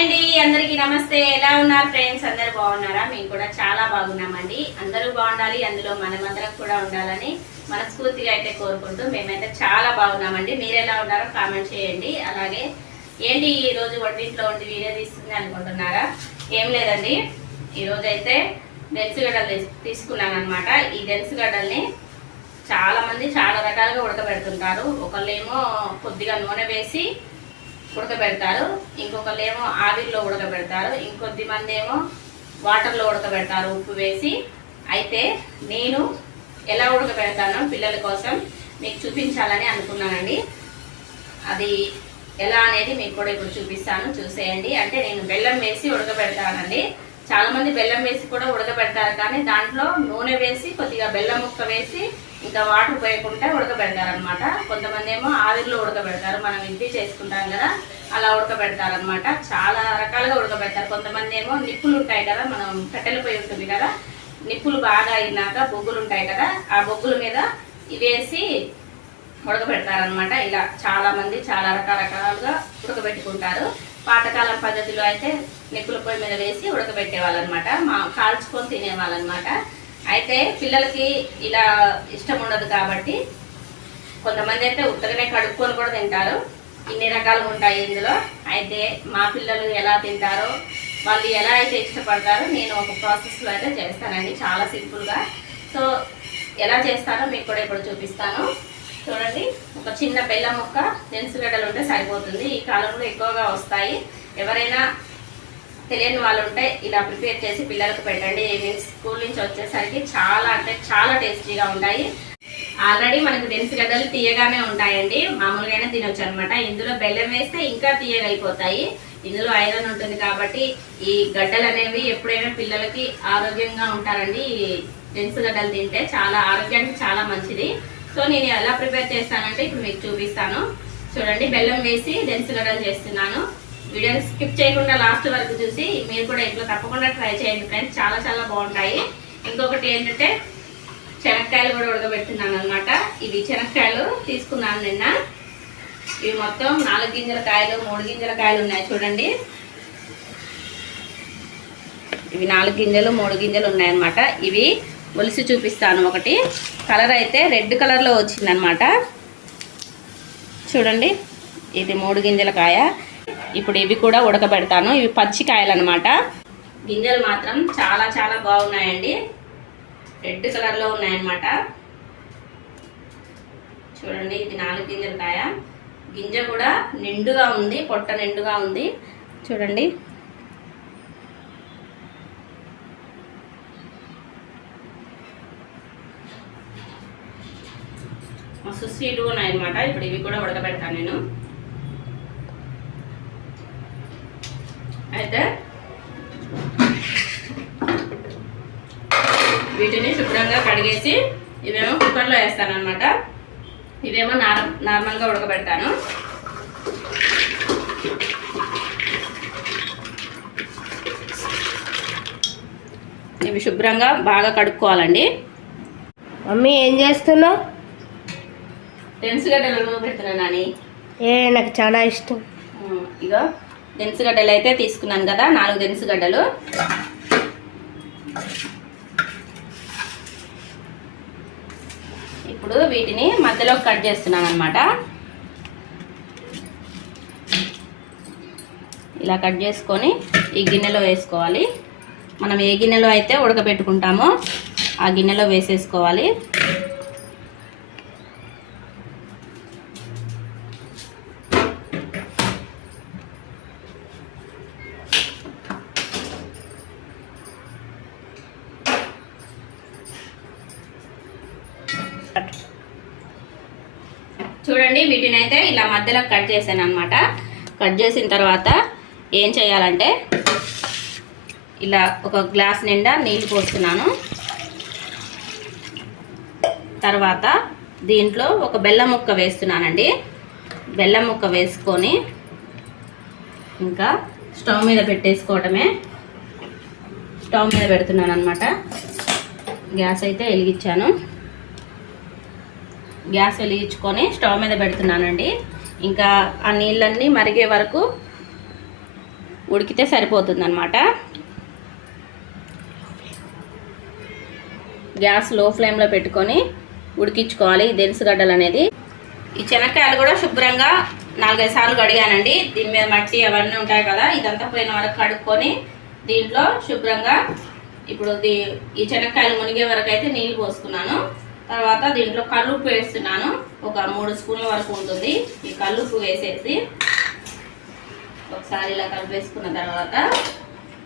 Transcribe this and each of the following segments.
అండి అందరికీ నమస్తే. ఎలా ఉన్నారు ఫ్రెండ్స్? అందరు బాగున్నారా? మేము కూడా చాలా బాగున్నామండి. అందరూ బాగుండాలి. అందులో మనమందరం కూడా ఉండాలని మనస్ఫూర్తిగా అయితే కోరుకుంటూ మేమైతే చాలా బాగున్నామండి. మీరు ఎలా ఉన్నారో కామెంట్ చేయండి. అలాగే ఏంటి ఈ రోజు వంటింట్లో ఉండి వీడియో తీస్తుంది అనుకుంటున్నారా? ఏం లేదండి. ఈరోజు అయితే దెనుసుగడ్డలు తీసుకున్నాను అనమాట ఈ దెనుసుగడ్డల్ని చాలా మంది చాలా రకాలుగా ఉడకబెడుతుంటారు. ఒకళ్ళేమో కొద్దిగా నూనె వేసి ఉడకబెడతారు. ఇంకొకళ్ళు ఏమో ఆవిరిలో ఉడకబెడతారు. ఇంకొద్ది మంది ఏమో వాటర్లో ఉడకబెడతారు ఉప్పు వేసి. అయితే నేను ఎలా ఉడకబెడతానో పిల్లల కోసం మీకు చూపించాలని అనుకున్నానండి. అది ఎలా అనేది మీకు కూడా ఇప్పుడు చూపిస్తాను. చూసేయండి. అంటే నేను బెల్లం వేసి ఉడకబెడతానండి. చాలా మంది బెల్లం వేసి కూడా ఉడకబెడతారు కానీ దాంట్లో నూనె వేసి కొద్దిగా బెల్లం ముక్క వేసి ఇంకా వాటర్ పోయకుండా ఉడకబెడతారు అనమాట కొంతమంది ఏమో ఆవిరిలో ఉడకబెడతారు మనం ఇంటి చేసుకుంటాం కదా అలా ఉడకబెడతారు అనమాట చాలా రకాలుగా ఉడకబెడతారు. కొంతమంది ఏమో నిప్పులు ఉంటాయి కదా మనం కట్టెల పొయ్యి ఉంటుంది కదా నిప్పులు బాగా అయినాక బొగ్గులు ఉంటాయి కదా ఆ బొగ్గుల మీద ఇవేసి ఉడకబెడతారనమాట ఇలా చాలా మంది చాలా రకరకాలుగా ఉడకబెట్టుకుంటారు. పాతకాలం పద్ధతిలో అయితే నిప్పుల పొయ్యి మీద వేసి ఉడకబెట్టేవాళ్ళనమాట. మా కాల్చుకొని తినేవాళ్ళనమాట. అయితే పిల్లలకి ఇలా ఇష్టం ఉండదు కాబట్టి కొంతమంది అయితే ఉత్తగానే కడుక్కొని కూడా తింటారు. ఇన్ని రకాలుగా ఉంటాయి ఇందులో. అయితే మా పిల్లలు ఎలా తింటారో వాళ్ళు ఎలా అయితే ఇష్టపడతారో నేను ఒక ప్రాసెస్లో అయితే చేస్తానండి. చాలా సింపుల్గా. సో ఎలా చేస్తానో మీకు కూడా ఇప్పుడు చూపిస్తాను. చూడండి. ఒక చిన్న బెల్లం ముక్క గడ్డలు ఉంటే సరిపోతుంది. ఈ కాలంలో ఎక్కువగా వస్తాయి. ఎవరైనా తెలియని వాళ్ళు ఉంటే ఇలా ప్రిపేర్ చేసి పిల్లలకు పెట్టండి. ఈవినింగ్ స్కూల్ నుంచి వచ్చేసరికి చాలా అంటే చాలా టేస్టీగా ఉంటాయి. ఆల్రెడీ మనకు గడ్డలు తీయగానే ఉంటాయండి. మామూలుగానే తినొచ్చు అనమాట ఇందులో బెల్లం వేస్తే ఇంకా తీయగా అయిపోతాయి ఇందులో ఐరన్ ఉంటుంది కాబట్టి ఈ గడ్డలు అనేవి ఎప్పుడైనా పిల్లలకి ఆరోగ్యంగా ఉంటారండి. ఈ గడ్డలు తింటే చాలా ఆరోగ్యానికి చాలా మంచిది. సో నేను ఎలా ప్రిపేర్ చేస్తానంటే ఇప్పుడు మీకు చూపిస్తాను. చూడండి బెల్లం వేసి దెన్సులడం చేస్తున్నాను. వీడియో స్కిప్ చేయకుండా లాస్ట్ వరకు చూసి మీరు కూడా ఇంట్లో తప్పకుండా ట్రై చేయండి ఫ్రెండ్స్. చాలా చాలా బాగుంటాయి. ఇంకొకటి ఏంటంటే శనక్కాయలు కూడా ఉడకబెడుతున్నాను అనమాట ఇవి శనక్కాయలు తీసుకున్నాను నిన్న. ఇవి మొత్తం నాలుగు గింజల కాయలు మూడు గింజల కాయలు ఉన్నాయి చూడండి. ఇవి నాలుగు గింజలు మూడు గింజలు ఉన్నాయన్నమాట ఇవి ఒలిసి చూపిస్తాను ఒకటి. కలర్ అయితే రెడ్ కలర్లో వచ్చిందనమాట. చూడండి ఇది మూడు గింజల కాయ. ఇప్పుడు ఇవి కూడా ఉడకబెడతాను. ఇవి పచ్చి కాయలు అనమాట గింజలు మాత్రం చాలా చాలా బాగున్నాయండి. రెడ్ కలర్లో ఉన్నాయన్నమాట. చూడండి ఇది నాలుగు గింజల కాయ. గింజ కూడా నిండుగా ఉంది పొట్ట నిండుగా ఉంది. చూడండి మస్తు స్వీట్గా ఉన్నాయన్నమాట. ఇప్పుడు ఇవి కూడా ఉడకబెడతాను నేను. అయితే వీటిని శుభ్రంగా కడిగేసి ఇవేమో కుక్కర్లో వేస్తాను అనమాట ఇవేమో నార్ నార్మల్గా ఉడకబెడతాను. ఇవి శుభ్రంగా బాగా కడుక్కోవాలండి. మమ్మీ ఏం చేస్తున్నావు? దెనుసుగడ్డలు ఉడకబెడుతున్నాను నాని. ఏ నాకు చాలా ఇష్టం. ఇగో దెనుసుగడ్డలు అయితే తీసుకున్నాను కదా నాలుగు దెనుసుగడ్డలు ఇప్పుడు వీటిని మధ్యలో కట్ చేస్తున్నాను అనమాట ఇలా కట్ చేసుకొని ఈ గిన్నెలో వేసుకోవాలి. మనం ఏ గిన్నెలో అయితే ఉడకబెట్టుకుంటామో ఆ గిన్నెలో వేసేసుకోవాలి. చూడండి వీటిని అయితే ఇలా మధ్యలో కట్ చేశాను అనమాట కట్ చేసిన తర్వాత ఏం చేయాలంటే ఇలా ఒక గ్లాస్ నిండా నీళ్ళు పోస్తున్నాను. తర్వాత దీంట్లో ఒక బెల్లం ముక్క వేస్తున్నానండి. బెల్లం ముక్క వేసుకొని ఇంకా స్టవ్ మీద పెట్టేసుకోవటమే. స్టవ్ మీద పెడుతున్నాను అనమాట గ్యాస్ అయితే వెలిగించాను. గ్యాస్ వెలిగించుకొని స్టవ్ మీద పెడుతున్నానండి. ఇంకా ఆ నీళ్ళన్నీ మరిగే వరకు ఉడికితే సరిపోతుంది అనమాట గ్యాస్లో ఫ్లేమ్లో పెట్టుకొని ఉడికించుకోవాలి. ఈ గడ్డలు అనేది. ఈ చెనక్కాయలు కూడా శుభ్రంగా నాలుగైదు సార్లు కడిగానండి. దీని మీద మట్టి అవన్నీ ఉంటాయి కదా ఇదంతా పోయిన వరకు కడుక్కొని దీంట్లో శుభ్రంగా ఇప్పుడు దీ ఈ చెనక్కాయలు మునిగే వరకు అయితే నీళ్ళు పోసుకున్నాను. తర్వాత దీంట్లో కల్లుప్పు వేస్తున్నాను. ఒక మూడు స్పూన్ల వరకు ఉంటుంది. ఈ కల్లుప్పు వేసేసి ఒకసారి ఇలా కలిపేసుకున్న తర్వాత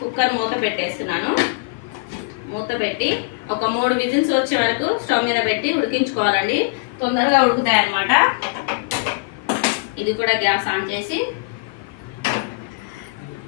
కుక్కర్ మూత పెట్టేస్తున్నాను. మూత పెట్టి ఒక మూడు విజిల్స్ వచ్చే వరకు స్టవ్ మీద పెట్టి ఉడికించుకోవాలండి. తొందరగా ఉడుకుతాయి అన్నమాట ఇది కూడా గ్యాస్ ఆన్ చేసి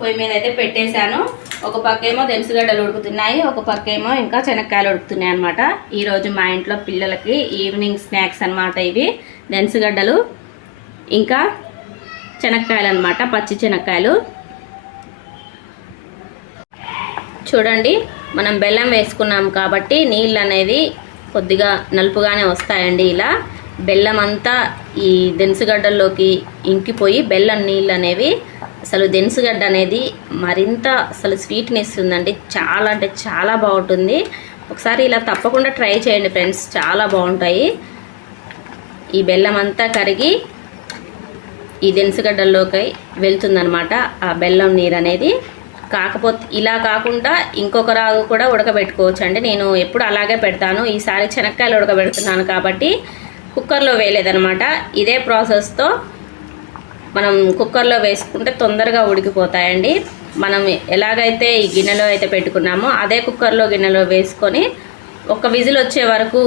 పొయ్యి మీద అయితే పెట్టేశాను. ఒక పక్క ఏమో ఉడుకుతున్నాయి ఒక పక్క ఏమో ఇంకా శనక్కాయలు ఉడుకుతున్నాయి అనమాట ఈరోజు మా ఇంట్లో పిల్లలకి ఈవినింగ్ స్నాక్స్ అన్నమాట ఇవి. దెనుసుగడ్డలు ఇంకా శనక్కాయలు అనమాట పచ్చి శనక్కాయలు చూడండి మనం బెల్లం వేసుకున్నాం కాబట్టి నీళ్ళు అనేది కొద్దిగా నలుపుగానే వస్తాయండి ఇలా. బెల్లం అంతా ఈ దెనుసుగడ్డల్లోకి ఇంకిపోయి బెల్లం నీళ్ళు అనేవి అసలు దెనుసుగడ్డ అనేది మరింత అసలు స్వీట్నెస్ ఉందండి. చాలా అంటే చాలా బాగుంటుంది. ఒకసారి ఇలా తప్పకుండా ట్రై చేయండి ఫ్రెండ్స్. చాలా బాగుంటాయి. ఈ బెల్లం అంతా కరిగి ఈ దెనుసుగడ్డల్లోకి వెళ్తుందనమాట ఆ బెల్లం నీరు అనేది. కాకపోతే ఇలా కాకుండా ఇంకొక రాగు కూడా ఉడకబెట్టుకోవచ్చు అండి నేను ఎప్పుడు అలాగే పెడతాను. ఈసారి శనక్కాయలు ఉడకబెడుతున్నాను కాబట్టి కుక్కర్లో వేయలేదనమాట ఇదే ప్రాసెస్తో మనం కుక్కర్లో వేసుకుంటే తొందరగా ఉడికిపోతాయండి. మనం ఎలాగైతే ఈ గిన్నెలో అయితే పెట్టుకున్నామో అదే కుక్కర్లో గిన్నెలో వేసుకొని ఒక విజిల్ వచ్చే వరకు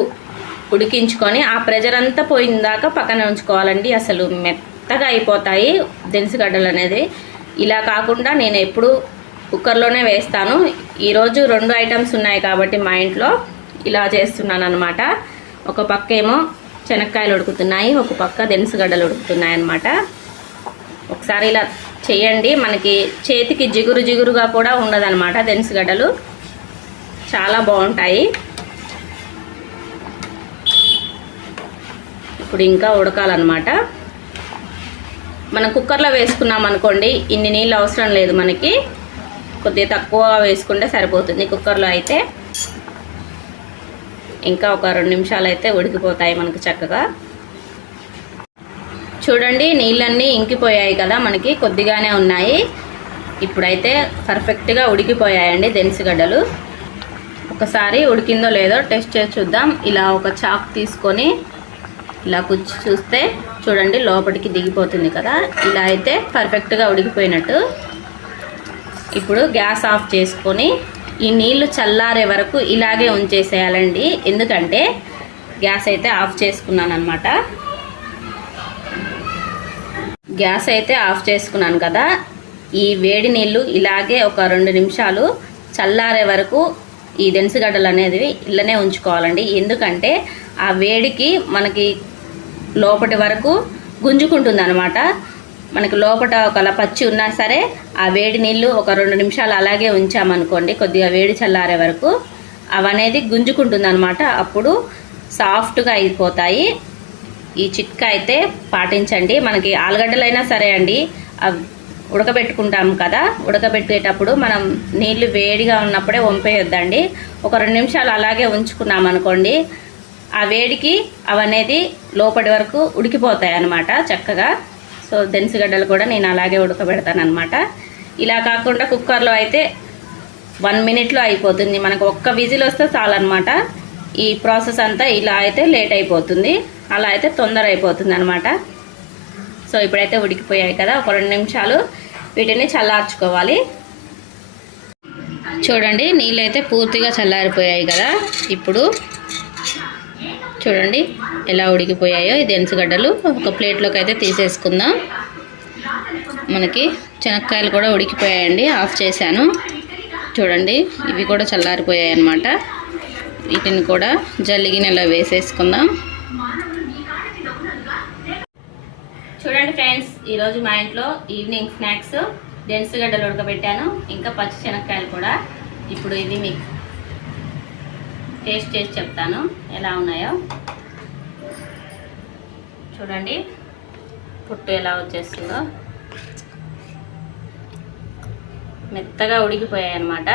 ఉడికించుకొని ఆ ప్రెజర్ అంతా పోయిన దాకా పక్కన ఉంచుకోవాలండి. అసలు మెత్తగా అయిపోతాయి దినుసుగడ్డలు అనేది. ఇలా కాకుండా నేను ఎప్పుడు కుక్కర్లోనే వేస్తాను. ఈరోజు రెండు ఐటమ్స్ ఉన్నాయి కాబట్టి మా ఇంట్లో ఇలా చేస్తున్నాను అనమాట ఒక పక్క ఏమో శనక్కాయలు ఉడుకుతున్నాయి ఒక పక్క దినుసుగడ్డలు ఉడుకుతున్నాయి అనమాట ఒకసారి ఇలా చేయండి. మనకి చేతికి జిగురు జిగురుగా కూడా ఉండదన్నమాట గడ్డలు. చాలా బాగుంటాయి. ఇప్పుడు ఇంకా ఉడకాలన్నమాట. మనం కుక్కర్లో వేసుకున్నాం అనుకోండి ఇన్ని నీళ్ళు అవసరం లేదు మనకి. కొద్దిగా తక్కువ వేసుకుంటే సరిపోతుంది కుక్కర్లో అయితే. ఇంకా ఒక రెండు నిమిషాలు అయితే ఉడికిపోతాయి మనకు చక్కగా. చూడండి నీళ్ళన్నీ ఇంకిపోయాయి కదా మనకి కొద్దిగానే ఉన్నాయి. ఇప్పుడైతే పర్ఫెక్ట్గా ఉడికిపోయాయండి దెనుసుగడ్డలు ఒకసారి ఉడికిందో లేదో టెస్ట్ చేసి చూద్దాం. ఇలా ఒక చాక్ తీసుకొని ఇలా కుచ్చి చూస్తే చూడండి లోపలికి దిగిపోతుంది కదా. ఇలా అయితే పర్ఫెక్ట్గా ఉడికిపోయినట్టు. ఇప్పుడు గ్యాస్ ఆఫ్ చేసుకొని ఈ నీళ్ళు చల్లారే వరకు ఇలాగే ఉంచేసేయాలండి. ఎందుకంటే గ్యాస్ అయితే ఆఫ్ చేసుకున్నాను అనమాట గ్యాస్ అయితే ఆఫ్ చేసుకున్నాను కదా. ఈ వేడి నీళ్ళు ఇలాగే ఒక రెండు నిమిషాలు చల్లారే వరకు ఈ దెనుసుగడ్డలు అనేవి ఇళ్ళనే ఉంచుకోవాలండి. ఎందుకంటే ఆ వేడికి మనకి లోపటి వరకు గుంజుకుంటుంది అనమాట మనకి లోపల ఒకలా పచ్చి ఉన్నా సరే ఆ వేడి నీళ్ళు ఒక రెండు నిమిషాలు అలాగే ఉంచామనుకోండి కొద్దిగా వేడి చల్లారే వరకు అవనేది గుంజుకుంటుంది అనమాట అప్పుడు సాఫ్ట్గా అయిపోతాయి. ఈ చిట్కా అయితే పాటించండి. మనకి ఆలుగడ్డలైనా సరే అండి అవి ఉడకబెట్టుకుంటాం కదా. ఉడకబెట్టేటప్పుడు మనం నీళ్ళు వేడిగా ఉన్నప్పుడే వంపేయొద్దండి. ఒక రెండు నిమిషాలు అలాగే ఉంచుకున్నాం అనుకోండి ఆ వేడికి అవనేది లోపటి వరకు ఉడికిపోతాయి అన్నమాట చక్కగా. సో దెనుసుగడ్డలు కూడా నేను అలాగే ఉడకబెడతాను అనమాట ఇలా కాకుండా కుక్కర్లో అయితే వన్ మినిట్లో అయిపోతుంది. మనకు ఒక్క విజిల్ వస్తే చాలన్నమాట. ఈ ప్రాసెస్ అంతా ఇలా అయితే లేట్ అయిపోతుంది. అలా అయితే తొందర అయిపోతుంది అనమాట సో ఇప్పుడైతే ఉడికిపోయాయి కదా ఒక రెండు నిమిషాలు వీటిని చల్లార్చుకోవాలి. చూడండి నీళ్ళు అయితే పూర్తిగా చల్లారిపోయాయి కదా ఇప్పుడు. చూడండి ఎలా ఉడికిపోయాయో ఇది దెనుసుగడ్డలు ఒక ప్లేట్లోకి అయితే తీసేసుకుందాం. మనకి చెనక్కాయలు కూడా ఉడికిపోయాయండి ఆఫ్ చేశాను. చూడండి ఇవి కూడా చల్లారిపోయాయి అన్నమాట. వీటిని కూడా జల్లిగినలో వేసేసుకుందాం. చూడండి ఫ్రెండ్స్ ఈరోజు మా ఇంట్లో ఈవినింగ్ స్నాక్స్ గడ్డలు ఉడకబెట్టాను ఇంకా పచ్చి శనక్కాయలు కూడా. ఇప్పుడు ఇది మీకు టేస్ట్ చేసి చెప్తాను ఎలా ఉన్నాయో. చూడండి పుట్టు ఎలా వచ్చేస్తుందో. మెత్తగా ఉడికిపోయాయి అన్నమాట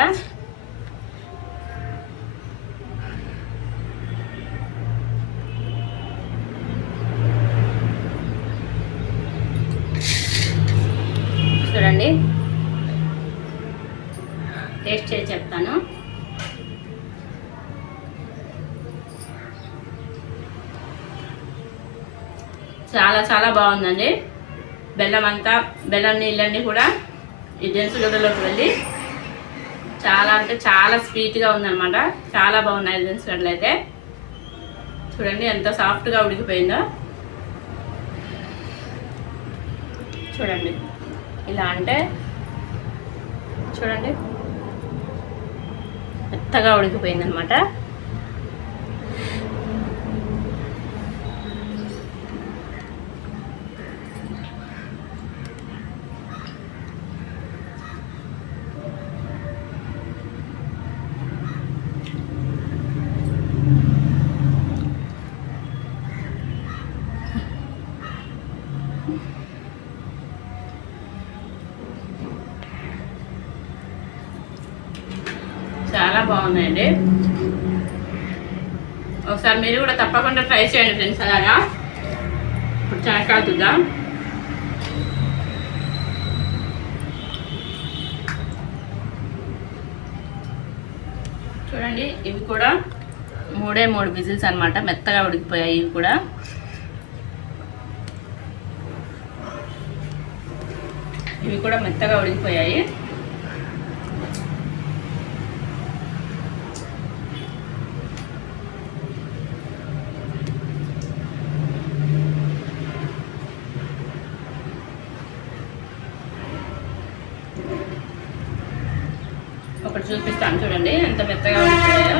చూడండి టేస్ట్ చేసి చెప్తాను చాలా చాలా బాగుందండి. బెల్లం అంతా బెల్లం నీళ్ళన్నీ కూడా ఈ జెన్సుగడ్డలోకి వెళ్ళి చాలా అంటే చాలా స్వీట్గా ఉందన్నమాట. చాలా బాగున్నాయి జెన్సుగడ్డలు అయితే. చూడండి ఎంత సాఫ్ట్గా ఉడికిపోయిందో. చూడండి. ఇలా అంటే చూడండి. మెత్తగా ఉడికిపోయిందనమాట అనమాట ఒకసారి మీరు కూడా తప్పకుండా ట్రై చేయండి ఫ్రెండ్స్ అలాగా. ఇప్పుడు చెనక్కాయ చూద్దాం చూడండి ఇవి కూడా మూడే మూడు విజిల్స్ అనమాట మెత్తగా ఉడికిపోయాయి ఇవి కూడా. ఇవి కూడా మెత్తగా ఉడికిపోయాయి ఒకటి చూపిస్తాను చూడండి ఎంత మెత్తగా ఉడికిపోయాయో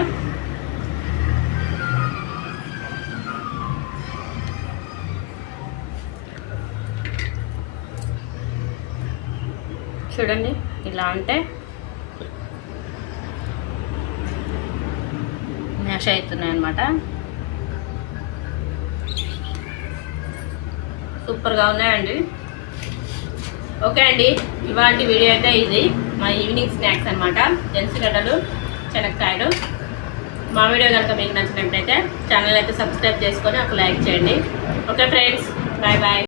చూడండి ఇలా అంటే మ్యాష్ అవుతున్నాయి అనమాట సూపర్గా ఉన్నాయండి. ఓకే అండి ఇవాళ వీడియో అయితే ఇది. మా ఈవినింగ్ స్నాక్స్ అనమాట జెన్సిగడ్డలు శనక్కాయలు మా వీడియో కనుక మీకు నచ్చినట్లయితే ఛానల్ అయితే సబ్స్క్రైబ్ చేసుకొని ఒక లైక్ చేయండి. Okay friends bye bye